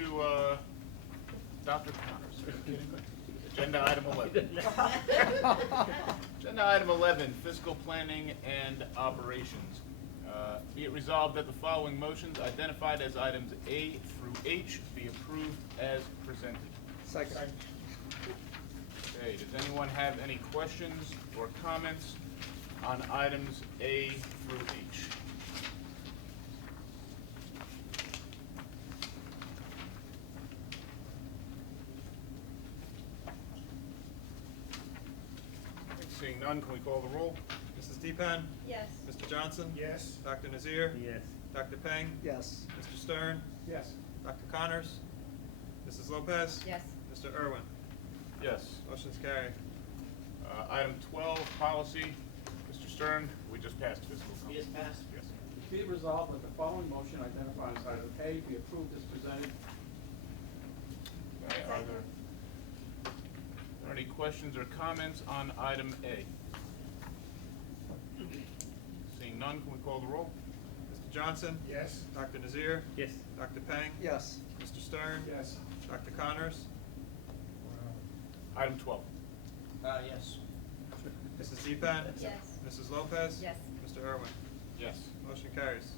to Dr. Connors. Are you kidding me? Agenda item 11. Agenda item 11, fiscal planning and operations. Be it resolved that the following motions identified as items A through H be approved as presented. Second. Okay, does anyone have any questions or comments on items A through H? Seeing none, can we call the roll? Mrs. Deepan? Yes. Mr. Johnson? Yes. Dr. Nazir? Yes. Dr. Peng? Yes. Mr. Stern? Yes. Dr. Connors? Mrs. Lopez? Yes. Mr. Irwin? Yes. Motion's carried. Item 12, policy. Mr. Stern, we just passed fiscal. Be it passed. Yes. Be it resolved that the following motion identified as item A be approved as presented. Okay, are there any questions or comments on item A? Seeing none, can we call the roll? Mr. Johnson? Yes. Dr. Nazir? Yes. Dr. Peng? Yes. Mr. Stern? Yes. Dr. Connors? Item 12. Yes. Mrs. Deepan? Yes. Mrs. Lopez? Yes. Mr. Irwin? Yes. Motion carries.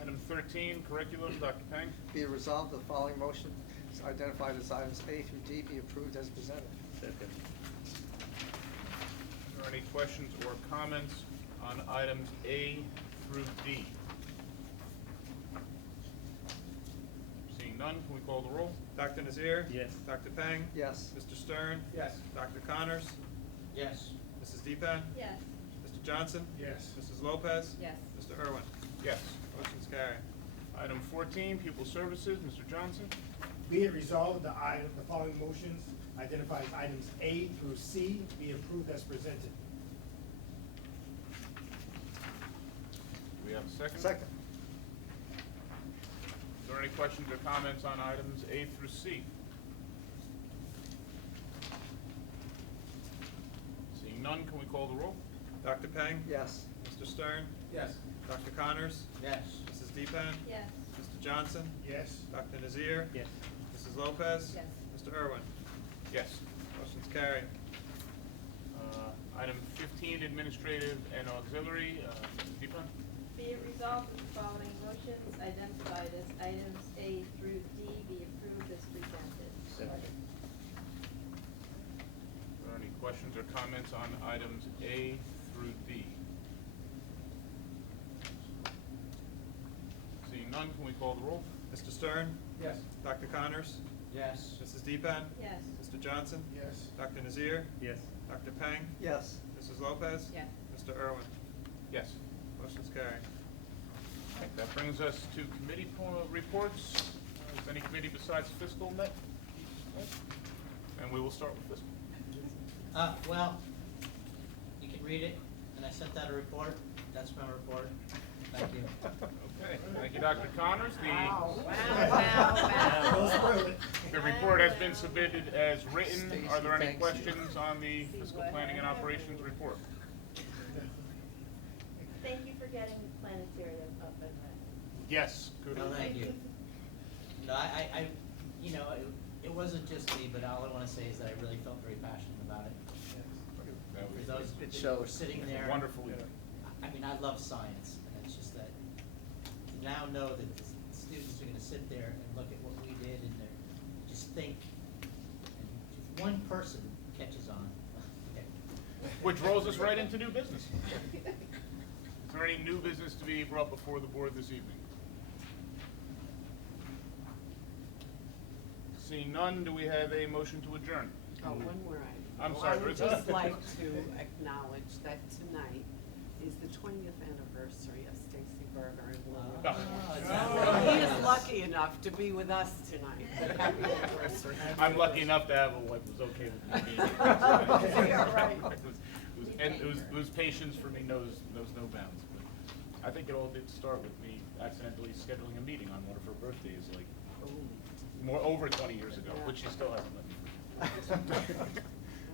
Item 13, curriculum, Dr. Peng. Be it resolved, the following motion is identified as items A through D be approved as presented. Second. Are there any questions or comments on items A through D? Seeing none, can we call the roll? Dr. Nazir? Yes. Dr. Peng? Yes. Mr. Stern? Yes. Dr. Connors? Yes. Mrs. Deepan? Yes. Mr. Johnson? Yes. Mrs. Lopez? Yes. Mr. Irwin? Yes. Motion's carried. Item 14, pupil services, Mr. Johnson. Be it resolved, the following motions identified as items A through C be approved as presented. Do we have a second? Second. Is there any questions or comments on items A through C? Seeing none, can we call the roll? Dr. Peng? Yes. Mr. Stern? Yes. Dr. Connors? Yes. Mrs. Deepan? Yes. Mr. Johnson? Yes. Dr. Nazir? Yes. Mrs. Lopez? Yes. Mr. Irwin? Yes. Motion's carried. Item 15, administrative and auxiliary, Mrs. Deepan. Be it resolved that the following motions identified as items A through D be approved as presented. Second. Are there any questions or comments on items A through D? Seeing none, can we call the roll? Mr. Stern? Yes. Dr. Connors? Yes. Mrs. Deepan? Yes. Mr. Johnson? Yes. Dr. Nazir? Yes. Dr. Peng? Yes. Mrs. Lopez? Yes. Mr. Irwin? Yes. Motion's carried. All right, that brings us to committee reports. Is any committee besides fiscal met? And we will start with fiscal. Well, you can read it, and I sent out a report. That's my report. Thank you. Okay, thank you, Dr. Connors. Don't spoil it. The report has been submitted as written. Stacy, Are there any thanks. questions on the fiscal planning and operations report? Thank you for getting the planetarium up and running. Yes. Good. No, thank you. No, you know, it wasn't just me, but all I want to say is that I really felt very passionate about it. That For was those It that were shows. sitting there. wonderful. I mean, I love science, and it's just that to now know that the students are gonna sit there and look at what we did and they're, just think, and if one person catches on, okay. Which rolls us right into new business. Is there any new business to be brought before the board this evening? Seeing none, do we have a motion to adjourn? Oh, one more item. I'm Well, sorry, I would Ruth. just like to acknowledge that tonight is the 20th anniversary of Stacy Berger and Willow. Oh. He is lucky enough to be with us tonight. Happy anniversary. I'm lucky enough to have a wife who's okay with me being Yeah, right. whose patience for me knows no bounds. But I think it all did start with me accidentally scheduling a meeting on one of her birthdays, like over 20 years ago, which she still hasn't let me.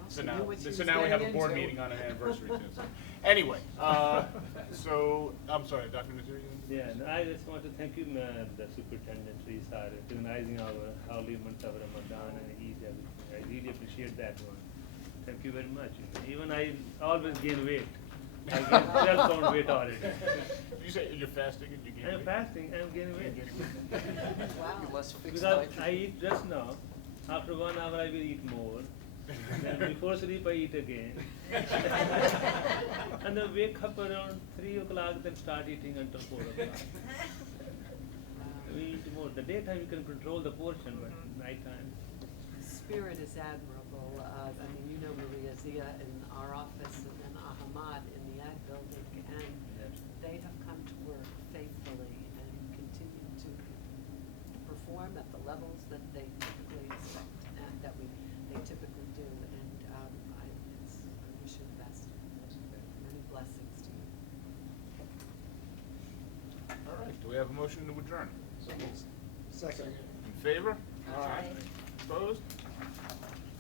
So now we have a board meeting on an anniversary too. So. Anyway, so, I'm sorry, Dr. Nazir, you? Yeah, and I just want to thank you, the superintendent, Lisa, recognizing our holy month of Ramadan and Eid, everything. I really appreciate that one. Thank you very much. Even I always gain weight. I gain 12 pound weight already. You say you're fasting and you gain I'm weight? fasting, I'm gaining weight. Wow. Be less fixed Because nitrogen. I eat just now. After 1 hour, I will eat more. And before sleep, I eat again. And then wake up around 3 o'clock, then start eating until 4 o'clock. We eat more. The daytime you can control the portion, but nighttime. Spirit is admirable. I mean, you know Maria Zia in our office and then Ahmad in the ag building, and Yes. they have come to work faithfully and continue to perform at the levels that they typically expect and that they typically do. And I wish you the best. Many blessings to you. All right, do we have a motion to adjourn? Second. In favor? Aye. Opposed?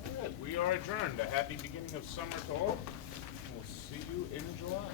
All right, we are adjourned. A happy beginning of summer to all. We'll see you in July.